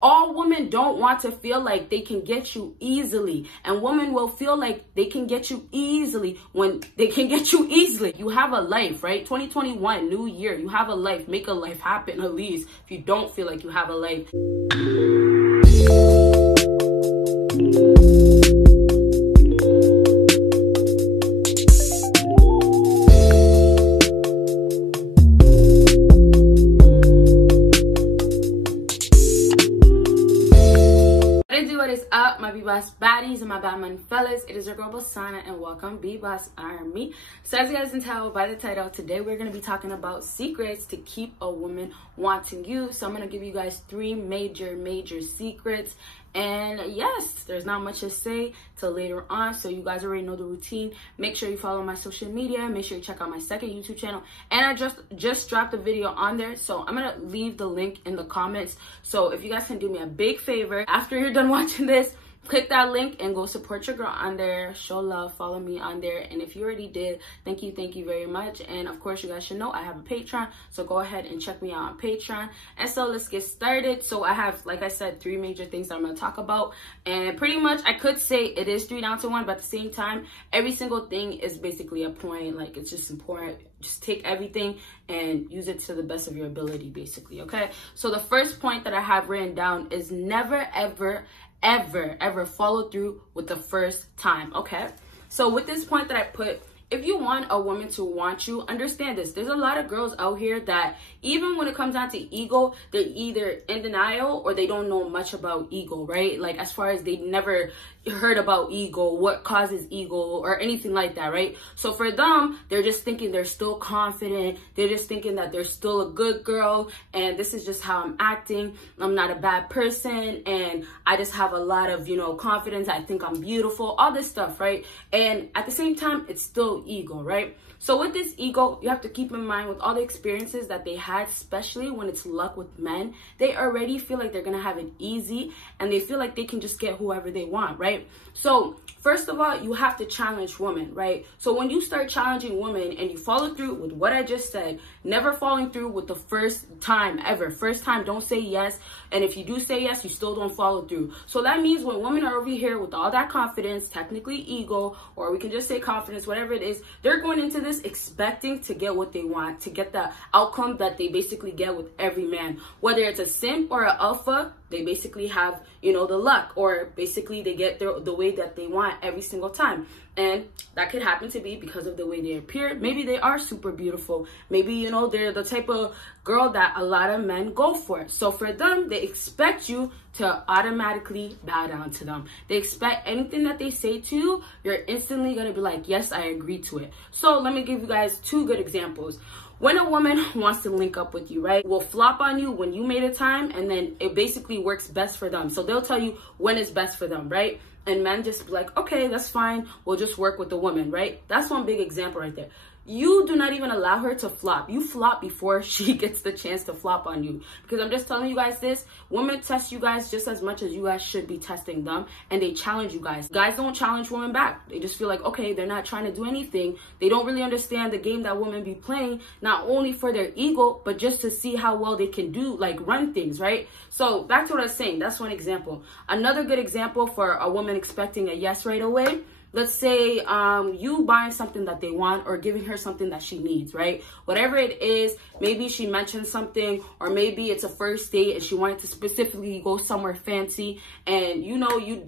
All women don't want to feel like they can get you easily, and women will feel like they can get you easily when they can get you easily. You have a life, right? 2021, new year, you have a life. Make a life happen at least if you don't feel like you have a life. What is up, my BBossBaddies and my bad money fellas? It is your girl Bosana and welcome BBossArmy. So as you guys can tell by the title, today we're going to be talking about secrets to keep a woman wanting you. So I'm going to give you guys three major secrets. And yes, there's not much to say till later on, so you guys already know the routine. Make sure you follow my social media. Make sure you check out my second YouTube channel. And I just dropped a video on there, so I'm gonna leave the link in the comments. So if you guys can do me a big favor, after you're done watching this, click that link and go support your girl on there. Show love, follow me on there. And if you already did, thank you very much. And of course, you guys should know I have a Patreon, so go ahead and check me out on Patreon. And so let's get started. So I have, like I said, three major things that I'm going to talk about. And pretty much I could say it is 3 down to 1, but at the same time, every single thing is basically a point. Like, it's just important. Just take everything and use it to the best of your ability, basically. Okay, so the first point that I have written down is never ever follow through with the first time. Okay, so with this point that I put, if you want a woman to want you, understand this. There's a lot of girls out here that even when it comes down to ego, they're either in denial or they don't know much about ego, right? Like, as far as they never heard about ego, what causes ego or anything like that, right? So for them, they're just thinking they're still confident. They're just thinking that they're still a good girl and this is just how I'm acting. I'm not a bad person and I just have a lot of, confidence. I think I'm beautiful, all this stuff, right? And at the same time, it's still ego, right? So with this ego, you have to keep in mind with all the experiences that they had, especially when it's luck with men, they already feel like they're gonna have it easy and they feel like they can just get whoever they want, right? So first of all, you have to challenge women, right? So when you start challenging women and you follow through with what I just said, never falling through with the first time ever. First time, don't say yes. And if you do say yes, you still don't follow through. So that means when women are over here with all that confidence, technically ego, or we can just say confidence, whatever it is, they're going into this expecting to get what they want, to get the outcome that they basically get with every man. Whether it's a simp or an alpha, they basically have, the luck, or basically they get the way that they want every single time. And that could happen to be because of the way they appear. Maybe they are super beautiful. Maybe, they're the type of girl that a lot of men go for. So for them, they expect you to automatically bow down to them. They expect anything that they say to you, you're instantly going to be like, yes, I agree to it. So let me give you guys 2 good examples. When a woman wants to link up with you, right, will flop on you when you made a time, and then it basically works best for them. So they'll tell you when it's best for them, right? And men just be like, okay, that's fine. We'll just work with the woman, right? That's one big example right there. You do not even allow her to flop. You flop before she gets the chance to flop on you. Because I'm just telling you guys this, women test you guys just as much as you guys should be testing them. And they challenge you guys. Guys don't challenge women back. They just feel like, okay, they're not trying to do anything. They don't really understand the game that women be playing, not only for their ego, but just to see how well they can do, like run things, right? So back to what I was saying, that's one example. Another good example for a woman expecting a yes right away. Let's say you buying something that they want or giving her something that she needs, right? Whatever it is, maybe she mentioned something, or maybe it's a first date and she wanted to specifically go somewhere fancy, and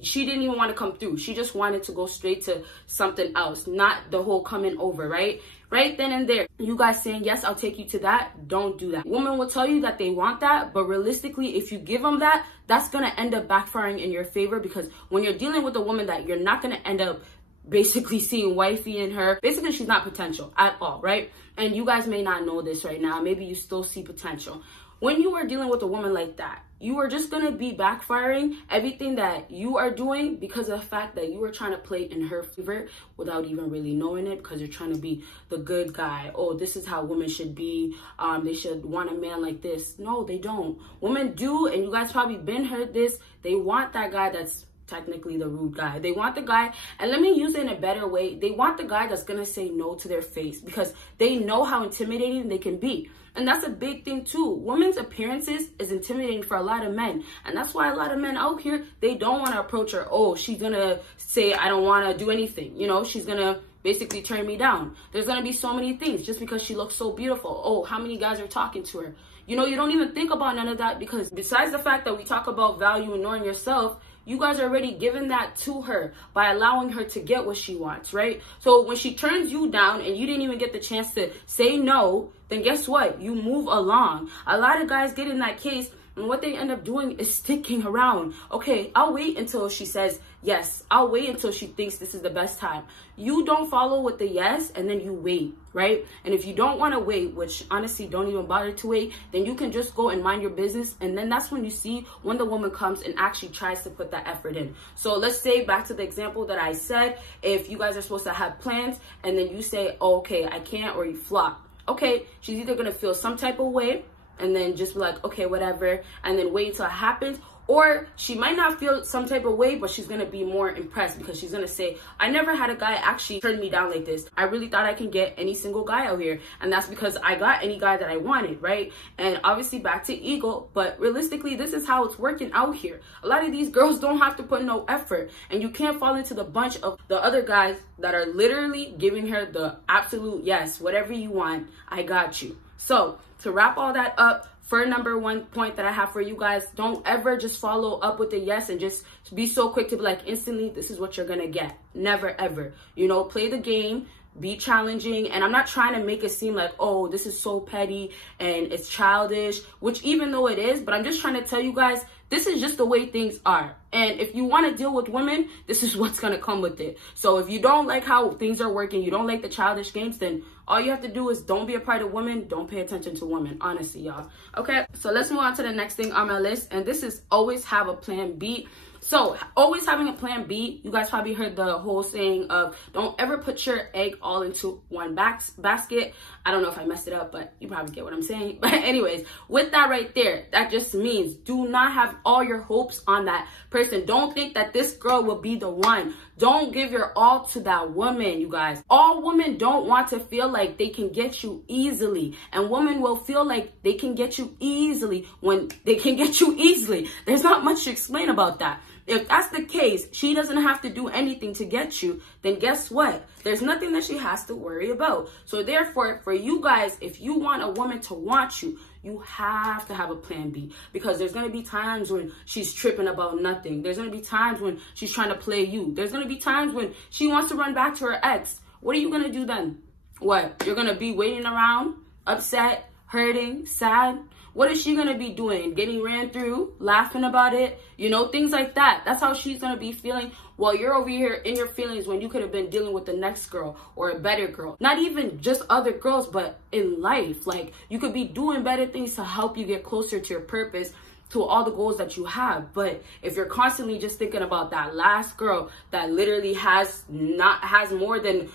she didn't even want to come through. She just wanted to go straight to something else, not the whole coming over, right? Right then and there, you guys saying, yes, I'll take you to that. Don't do that. Women will tell you that they want that, but realistically, if you give them that, that's going to end up backfiring in your favor, because when you're dealing with a woman that you're not going to end up basically seeing wifey in her, basically she's not potential at all, right? And you guys may not know this right now. Maybe you still see potential. When you are dealing with a woman like that, you are just going to be backfiring everything that you are doing because of the fact that you are trying to play in her favor without even really knowing it, because you're trying to be the good guy. Oh, this is how women should be. They should want a man like this. No, they don't. Women do, and you guys probably been heard this. They want that guy that's technically the rude guy. They want the guy, and let me use it in a better way, they want the guy that's gonna say no to their face, because they know how intimidating they can be. And that's a big thing too. Women's appearances is intimidating for a lot of men. And that's why a lot of men out here, they don't want to approach her. Oh, she's going to say, I don't want to do anything. You know, she's going to basically turn me down. There's going to be so many things just because she looks so beautiful. Oh, how many guys are talking to her? You know, you don't even think about none of that, because besides the fact that we talk about value and knowing yourself, you guys are already giving that to her by allowing her to get what she wants, right? So when she turns you down and you didn't even get the chance to say no, then guess what? You move along. A lot of guys get in that case, and what they end up doing is sticking around. Okay, I'll wait until she says yes. I'll wait until she thinks this is the best time. You don't follow with the yes, and then you wait, right? And if you don't want to wait, which honestly, don't even bother to wait, then you can just go and mind your business. And then that's when you see when the woman comes and actually tries to put that effort in. So let's say, back to the example that I said, if you guys are supposed to have plans and then you say, oh, okay, I can't, or you flop. Okay, she's either going to feel some type of way and then just be like, okay, whatever, and then wait until it happens. Or she might not feel some type of way, but she's going to be more impressed, because she's going to say, I never had a guy actually turn me down like this. I really thought I can get any single guy out here. And that's because I got any guy that I wanted, right? And obviously back to ego, but realistically, this is how it's working out here. A lot of these girls don't have to put no effort, and you can't fall into the bunch of the other guys that are literally giving her the absolute yes, whatever you want, I got you. So to wrap all that up, for number one point that I have for you guys, don't ever just follow up with a yes and just be so quick to be like, instantly, this is what you're gonna get. Never, ever. You know, play the game, be challenging. And I'm not trying to make it seem like, oh, this is so petty and it's childish, which even though it is, but I'm just trying to tell you guys, this is just the way things are. And if you want to deal with women, this is what's going to come with it. So if you don't like how things are working, you don't like the childish games, then all you have to do is don't be a part of women. Don't pay attention to women. Honestly, y'all. Okay, so let's move on to the next thing on my list. And this is always have a plan B. So always having a plan B, you guys probably heard the whole saying of don't ever put your egg all into one basket. I don't know if I messed it up, but you probably get what I'm saying. But anyways, with that right there, that just means do not have all your hopes on that person. Don't think that this girl will be the one. Don't give your all to that woman, you guys. All women don't want to feel like they can get you easily. And women will feel like they can get you easily when they can get you easily. There's not much to explain about that. If that's the case, she doesn't have to do anything to get you, then guess what? There's nothing that she has to worry about. So therefore, for you guys, if you want a woman to want you, you have to have a plan B, because there's going to be times when she's tripping about nothing. There's going to be times when she's trying to play you. There's going to be times when she wants to run back to her ex. What are you going to do then? What? You're going to be waiting around, upset, hurting, sad? What is she going to be doing? Getting ran through, laughing about it, you know, things like that. That's how she's going to be feeling while you're over here in your feelings when you could have been dealing with the next girl or a better girl. Not even just other girls, but in life. Like, you could be doing better things to help you get closer to your purpose, to all the goals that you have. But if you're constantly just thinking about that last girl that literally has more than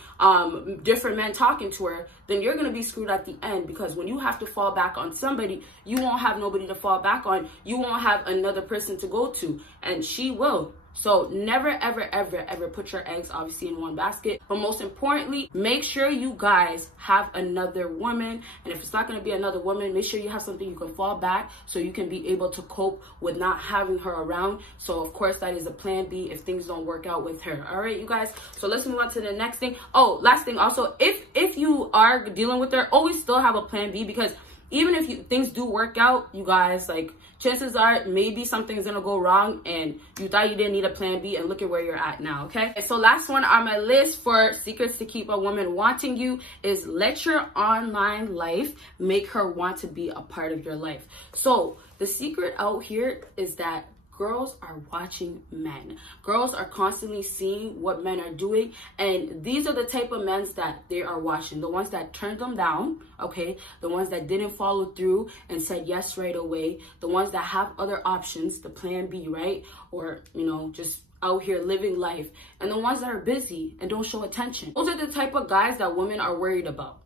different men talking to her, then you're gonna be screwed at the end, because when you have to fall back on somebody, you won't have nobody to fall back on. You won't have another person to go to, and she will. So never, ever, ever, ever put your eggs obviously in one basket. But most importantly, make sure you guys have another woman. And if it's not going to be another woman, make sure you have something you can fall back so you can be able to cope with not having her around. So of course, that is a plan B if things don't work out with her. All right, you guys. So let's move on to the next thing. Oh, last thing also, if you are dealing with her, always still have a plan B, because even if things do work out, you guys, like, chances are maybe something's gonna go wrong and you thought you didn't need a plan B, and look at where you're at now, okay? And so last one on my list for secrets to keep a woman wanting you is let your online life make her want to be a part of your life. So the secret out here is that girls are watching men. Girls are constantly seeing what men are doing, and these are the type of men that they are watching. The ones that turned them down, okay? The ones that didn't follow through and said yes right away. The ones that have other options, the plan B, right? Or, you know, just out here living life. And the ones that are busy and don't show attention. Those are the type of guys that women are worried about.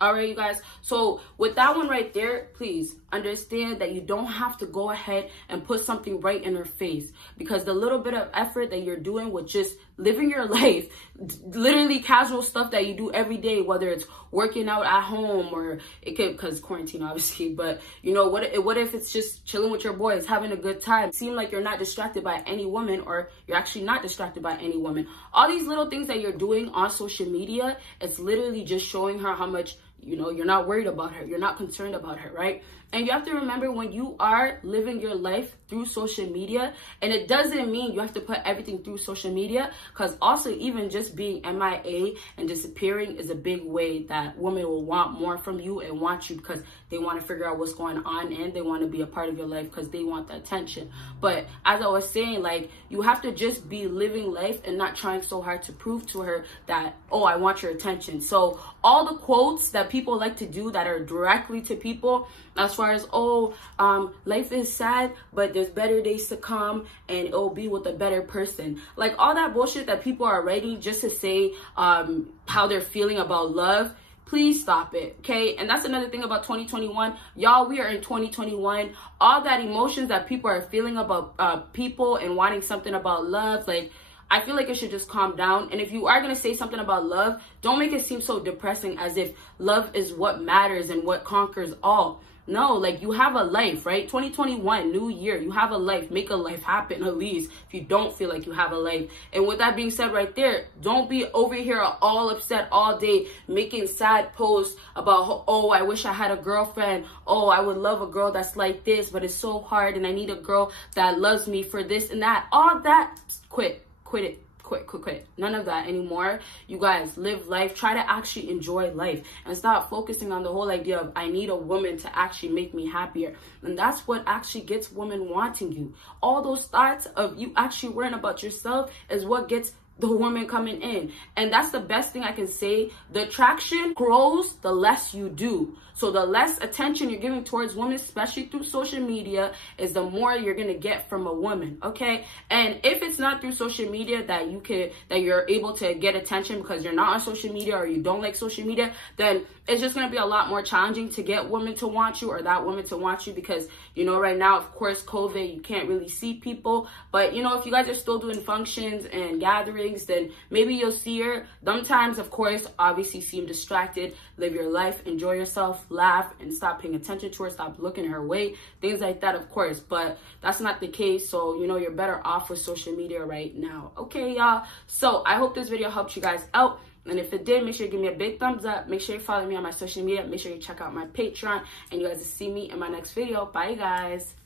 All right, you guys. So with that one right there, please understand that you don't have to go ahead and put something right in her face, because the little bit of effort that you're doing with just living your life, literally casual stuff that you do every day, whether it's working out at home or it could, because quarantine obviously, but you know, what if it's just chilling with your boys, having a good time, seem like you're not distracted by any woman, or you're actually not distracted by any woman. All these little things that you're doing on social media, it's literally just showing her how much, you know, you're not worried about her, you're not concerned about her, right? And you have to remember, when you are living your life through social media, and it doesn't mean you have to put everything through social media, because also even just being MIA and disappearing is a big way that women will want more from you and want you, because they want to figure out what's going on and they want to be a part of your life because they want the attention. But as I was saying, like, you have to just be living life and not trying so hard to prove to her that, oh, I want your attention. So all the quotes that people like to do that are directly to people, as far as, oh, life is sad, but there's better days to come, and it'll be with a better person. Like, all that bullshit that people are writing just to say how they're feeling about love, please stop it, okay? And that's another thing about 2021. Y'all, we are in 2021. All that emotions that people are feeling about people and wanting something about love, like, I feel like it should just calm down. And if you are going to say something about love, don't make it seem so depressing, as if love is what matters and what conquers all. No, like, you have a life, right? 2021, new year, you have a life. Make a life happen, at least, if you don't feel like you have a life. And with that being said right there, don't be over here all upset all day, making sad posts about, oh, I wish I had a girlfriend. Oh, I would love a girl that's like this, but it's so hard, and I need a girl that loves me for this and that. All that, quit it. Quit. None of that anymore. You guys, live life. Try to actually enjoy life and stop focusing on the whole idea of, I need a woman to actually make me happier. And that's what actually gets women wanting you. All those thoughts of you actually worrying about yourself is what gets the woman coming in. And that's the best thing I can say. The attraction grows the less you do. So the less attention you're giving towards women, especially through social media, is the more you're gonna get from a woman, okay? And if it's not through social media that you're able to get attention because you're not on social media or you don't like social media, then it's just gonna be a lot more challenging to get women to want you, or that woman to want you, because, you know, right now, of course, COVID, you can't really see people. But, you know, if you guys are still doing functions and gatherings, then maybe you'll see her. Sometimes, of course, obviously seem distracted. Live your life, enjoy yourself, laugh, and stop paying attention to her, stop looking her way, things like that, of course. But that's not the case, so, you know, you're better off with social media right now. Okay, y'all? So I hope this video helped you guys out. And if it did, make sure you give me a big thumbs up. Make sure you follow me on my social media. Make sure you check out my Patreon. And you guys will see me in my next video. Bye, guys.